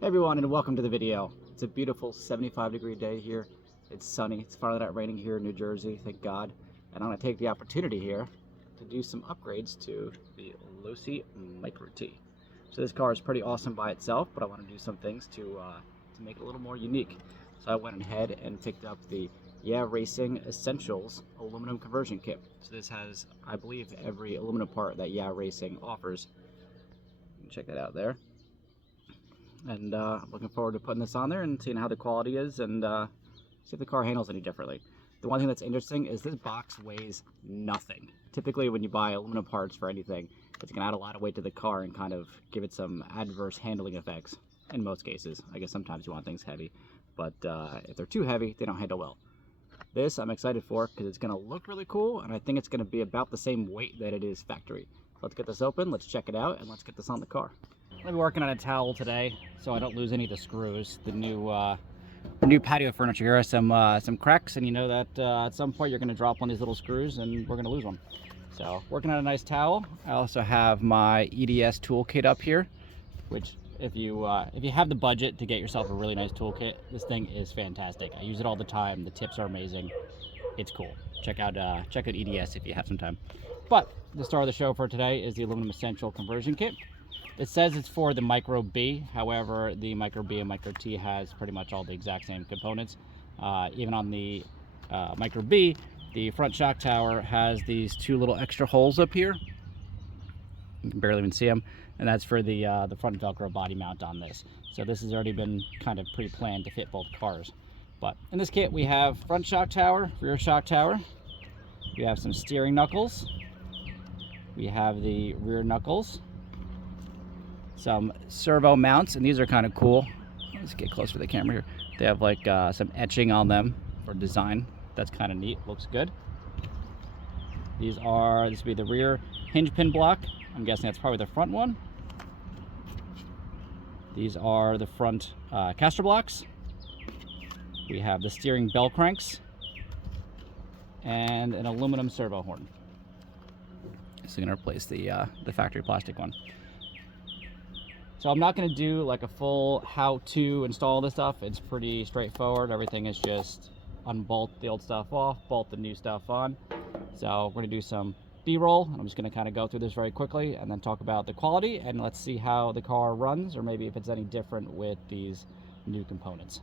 Hey everyone, and welcome to the video. It's a beautiful 75-degree day here. It's sunny. It's finally not raining here in New Jersey, thank God. And I'm going to take the opportunity here to do some upgrades to the Losi Micro T. So this car is pretty awesome by itself, but I want to do some things to make it a little more unique. So I went ahead and picked up the Yeah Racing Essentials aluminum conversion kit. So this has, I believe, every aluminum part that Yeah Racing offers. You can check that out there. And I'm looking forward to putting this on there and seeing how the quality is and see if the car handles any differently. The one thing that's interesting is this box weighs nothing. Typically when you buy aluminum parts for anything, it's going to add a lot of weight to the car and kind of give it some adverse handling effects in most cases. I guess sometimes you want things heavy, but if they're too heavy, they don't handle well. This I'm excited for because it's going to look really cool, and I think it's going to be about the same weight that it is factory. Let's get this open, let's check it out, and let's get this on the car. I'm working on a towel today, so I don't lose any of the screws. The new patio furniture here has some cracks, and you know that at some point you're going to drop one of these little screws, and we're going to lose one. So working on a nice towel. I also have my EDS toolkit up here, which if you have the budget to get yourself a really nice toolkit, this thing is fantastic. I use it all the time. The tips are amazing. It's cool. Check out EDS if you have some time. But the star of the show for today is the aluminum essential conversion kit. It says it's for the Micro B, however, the Micro B and Micro T has pretty much all the exact same components. Even on the Micro B, the front shock tower has these two little extra holes up here. You can barely even see them, and that's for the front Velcro body mount on this. So this has already been kind of pre-planned to fit both cars. But in this kit we have front shock tower, rear shock tower, we have some steering knuckles, we have the rear knuckles, some servo mounts, and these are kind of cool. Let's get closer to the camera here. They have like some etching on them for design. That's kind of neat, looks good. This would be the rear hinge pin block. I'm guessing that's probably the front one. These are the front caster blocks. We have the steering bell cranks and an aluminum servo horn. So I'm gonna replace the factory plastic one. So I'm not going to do like a full how to install this stuff. It's pretty straightforward. Everything is just unbolt the old stuff off, bolt the new stuff on. So we're going to do some B-roll. I'm just going to kind of go through this very quickly and then talk about the quality, and let's see how the car runs, or maybe if it's any different with these new components.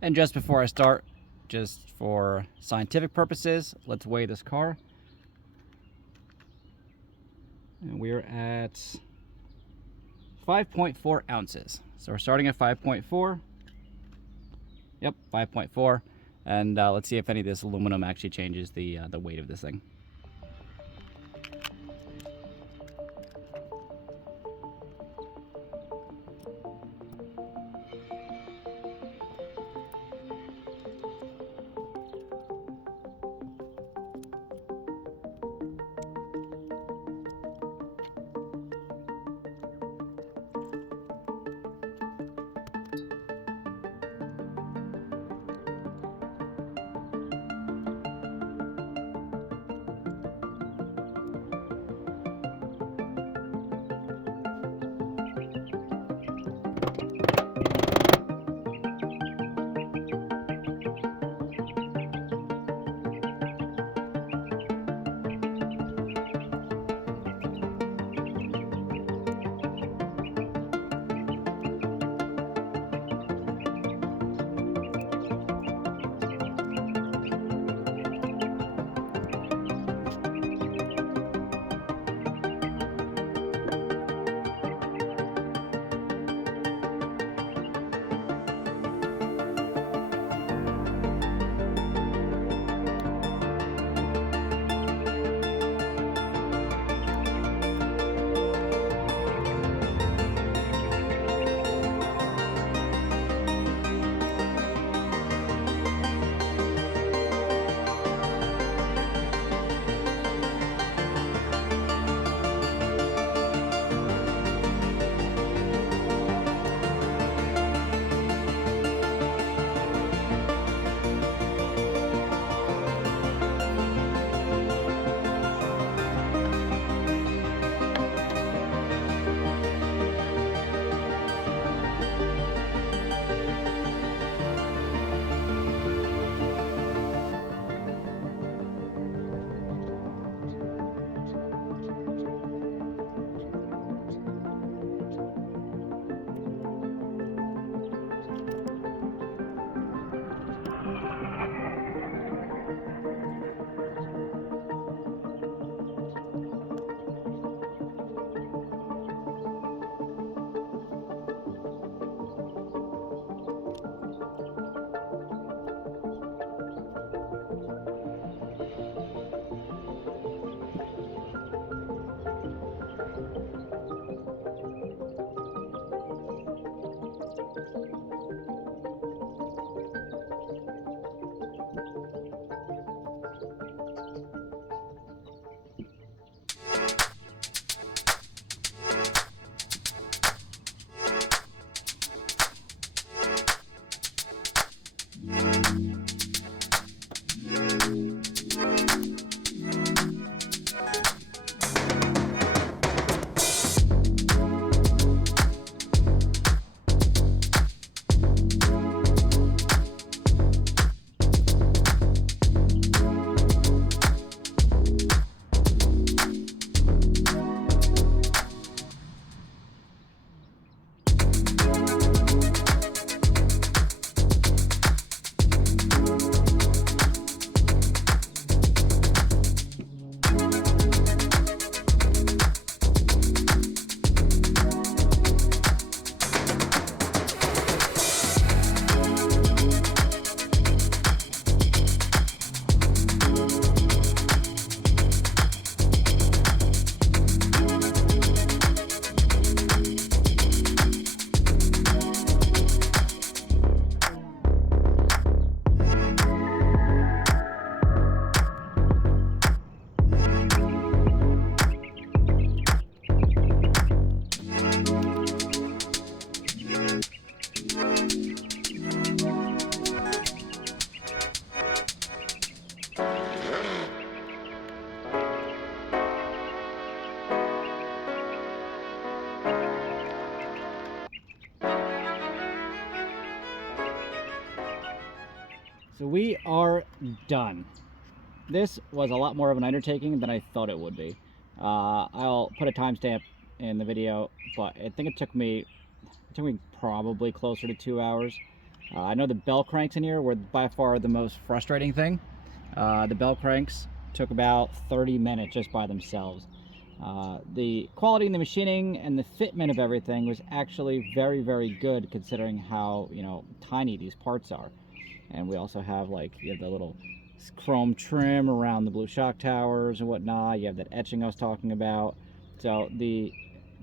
And just before I start, just for scientific purposes, let's weigh this car. And we're at 5.4 ounces. So we're starting at 5.4. Yep, 5.4. And let's see if any of this aluminum actually changes the weight of this thing. So we are done. This was a lot more of an undertaking than I thought it would be. I'll put a timestamp in the video, but I think it took me probably closer to 2 hours. I know the bell cranks in here were by far the most frustrating thing. The bell cranks took about 30 minutes just by themselves. The quality in the machining and the fitment of everything was actually very, very good considering how, you know, tiny these parts are. And we also have, like, you have the little chrome trim around the blue shock towers and whatnot. You have that etching I was talking about. So the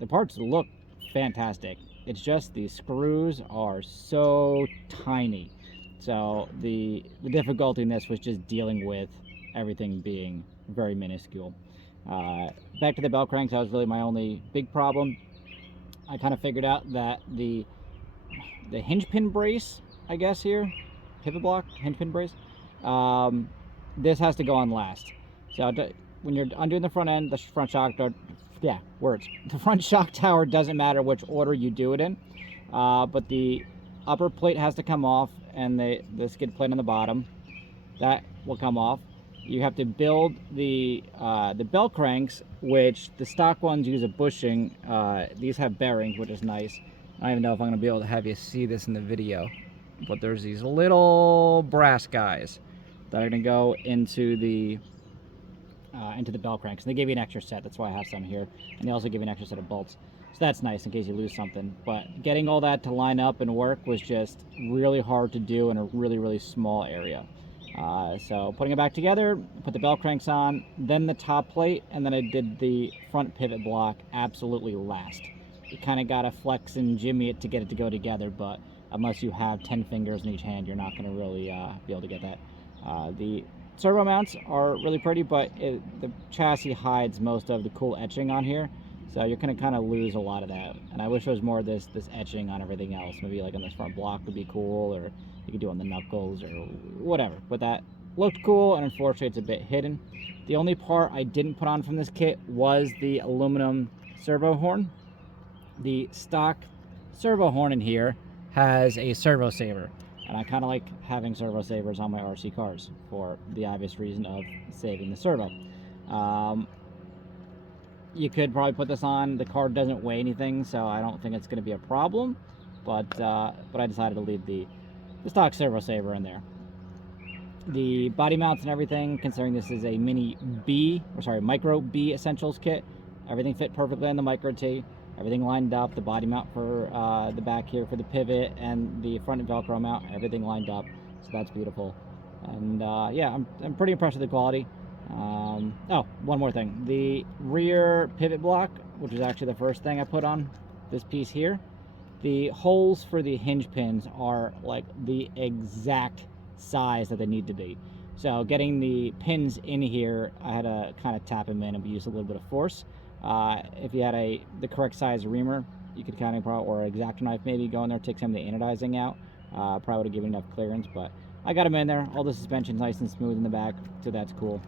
parts look fantastic. It's just the screws are so tiny. So the difficulty in this was just dealing with everything being very minuscule. Back to the bell cranks, that was really my only big problem. I kind of figured out that the hinge pin brace, I guess here, pivot block, hinge pin brace, this has to go on last. So when you're undoing the front end, the front shock tower, the front shock tower doesn't matter which order you do it in, but the upper plate has to come off, and the skid plate on the bottom, that will come off. You have to build the bell cranks, which the stock ones use a bushing. These have bearings, which is nice. I don't even know if I'm going to be able to have you see this in the video, but there's these little brass guys that are going to go into the bell cranks. And they gave you an extra set. That's why I have some here. And they also give you an extra set of bolts. So that's nice in case you lose something. But getting all that to line up and work was just really hard to do in a really, really small area. So putting it back together, put the bell cranks on, then the top plate, and then I did the front pivot block absolutely last. You kind of got to flex and jimmy it to get it to go together, but unless you have 10 fingers in each hand, you're not going to really be able to get that. The servo mounts are really pretty, but the chassis hides most of the cool etching on here, so you're going to kind of lose a lot of that. And I wish there was more of this etching on everything else. Maybe like on this front block would be cool, or you could do on the knuckles or whatever. But that looked cool, and unfortunately it's a bit hidden. The only part I didn't put on from this kit was the aluminum servo horn. The stock servo horn in here has a servo saver, and I kind of like having servo savers on my RC cars for the obvious reason of saving the servo. You could probably put this on. The car doesn't weigh anything, so I don't think it's going to be a problem, but I decided to leave the stock servo saver in there. The body mounts and everything, considering this is a Micro B Essentials kit, everything fit perfectly on the Micro T. Everything lined up, the body mount for the back here for the pivot, and the front Velcro mount, everything lined up, so that's beautiful. And yeah, I'm pretty impressed with the quality. Oh, one more thing. The rear pivot block, which is actually the first thing I put on, this piece here, the holes for the hinge pins are like the exact size that they need to be. So getting the pins in here, I had to kind of tap them in and use a little bit of force. If you had the correct size reamer, you could kind of, or an X-Acto knife maybe, go in there, take some of the anodizing out. Probably would have given enough clearance, but I got them in there. All the suspension's nice and smooth in the back, so that's cool.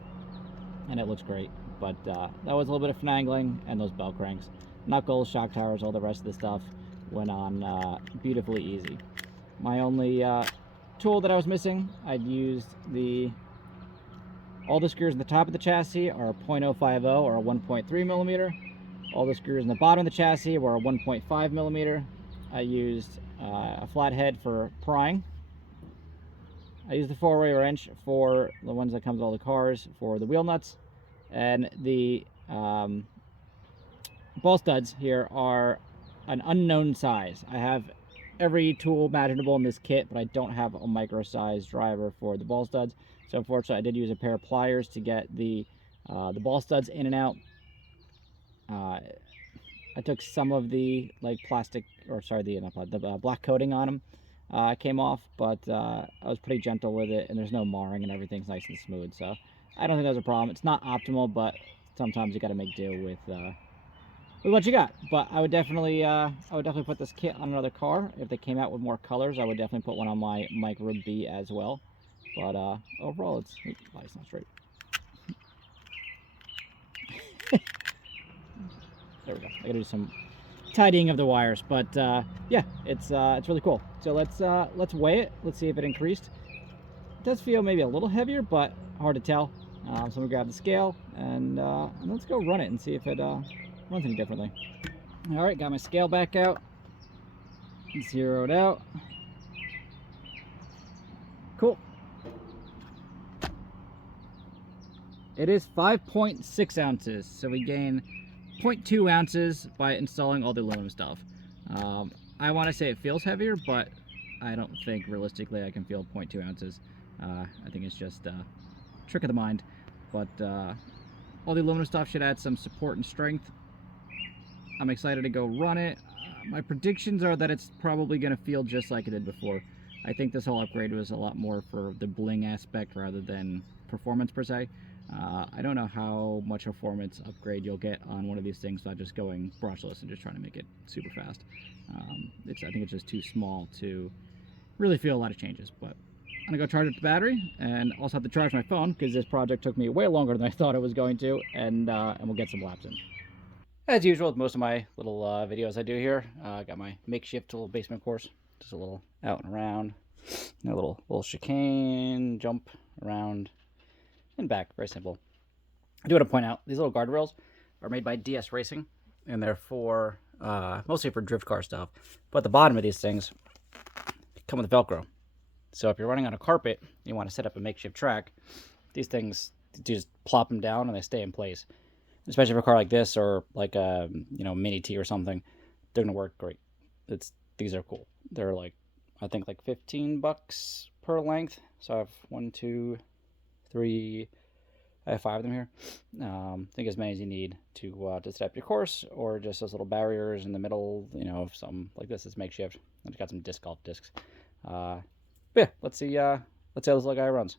And it looks great. But that was a little bit of finagling, and those bell cranks. Knuckles, shock towers, all the rest of the stuff went on beautifully easy. My only tool that I was missing, I'd used all the screws in the top of the chassis are 0.050 or a 1.3 millimeter. All the screws in the bottom of the chassis were a 1.5 millimeter. I used a flathead for prying. I used the 4-way wrench for the ones that comes with all the cars for the wheel nuts, and the ball studs here are an unknown size. I have every tool imaginable in this kit, but I don't have a micro size driver for the ball studs. So unfortunately, I did use a pair of pliers to get the ball studs in and out. I took some of the plastic, or sorry, the black coating on them came off, but I was pretty gentle with it, and there's no marring, and everything's nice and smooth. So I don't think that's a problem. It's not optimal, but sometimes you got to make do with what you got. But I would definitely put this kit on another car. If they came out with more colors, I would definitely put one on my Micro B as well. But overall, it's not straight. There we go. I gotta do some tidying of the wires, but yeah, it's really cool. So let's weigh it. Let's see if it increased. It does feel maybe a little heavier, but hard to tell. So I'm gonna grab the scale and let's go run it and see if it runs any differently. All right, got my scale back out, zeroed out. Cool. It is 5.6 ounces, so we gain 0.2 ounces by installing all the aluminum stuff. I want to say it feels heavier, but I don't think realistically I can feel 0.2 ounces. I think it's just a trick of the mind. But all the aluminum stuff should add some support and strength. I'm excited to go run it. My predictions are that it's probably going to feel just like it did before. I think this whole upgrade was a lot more for the bling aspect rather than performance per se. I don't know how much performance upgrade you'll get on one of these things by just going brushless and just trying to make it super fast. I think it's just too small to really feel a lot of changes. But I'm gonna go charge up the battery, and also have to charge my phone because this project took me way longer than I thought it was going to, and we'll get some laps in. As usual with most of my little videos I do here, I got my makeshift little basement course, just a little out and around, a little chicane, jump around and back, very simple. I do want to point out, these little guardrails are made by DS Racing, and they're for, mostly for drift car stuff, but the bottom of these things come with Velcro. So if you're running on a carpet, you want to set up a makeshift track, these things, you just plop them down and they stay in place. Especially for a car like this, or like a, Mini T or something, they're going to work great. These are cool. They're I think $15 per length. So I have 1, 2, 3, I have 5 of them here. I think as many as you need to set up your course, or just those little barriers in the middle, of something like this is makeshift. I've got some disc golf discs. But yeah, let's see how this little guy runs.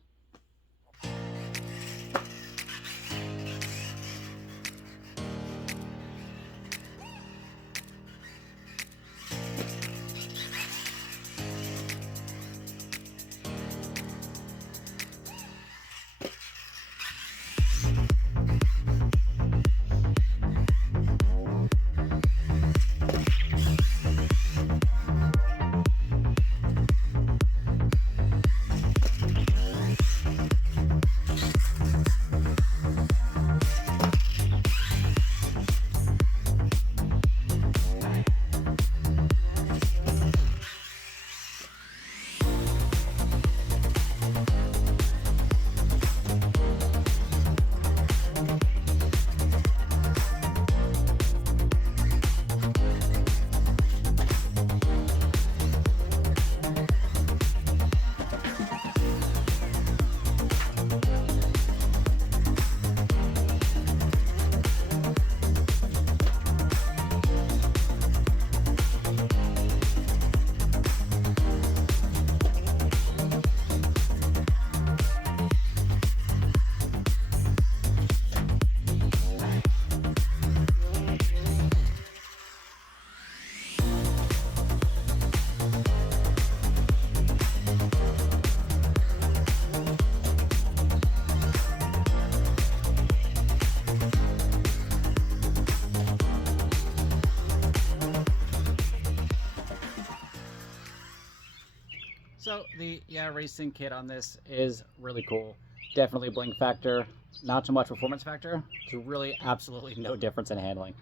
So the racing kit on this is really cool. Definitely bling factor, not too much performance factor. There's really absolutely no difference in handling,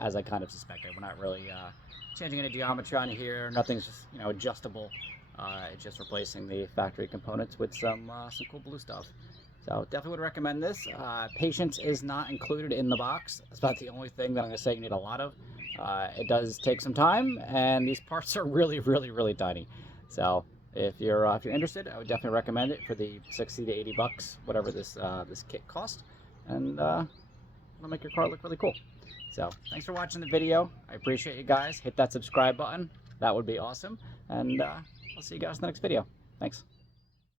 as I kind of suspected. We're not really changing any geometry on here. Nothing's just, adjustable. It's just replacing the factory components with some cool blue stuff. So definitely would recommend this. Patience is not included in the box. That's about the only thing that I'm going to say you need a lot of. It does take some time, and these parts are really, really, really tiny. So if you're interested, I would definitely recommend it for the 60 to 80 bucks, whatever this kit cost, and it'll make your car look really cool. So thanks for watching the video. I appreciate you guys. Hit that subscribe button. That would be awesome, and I'll see you guys in the next video. Thanks.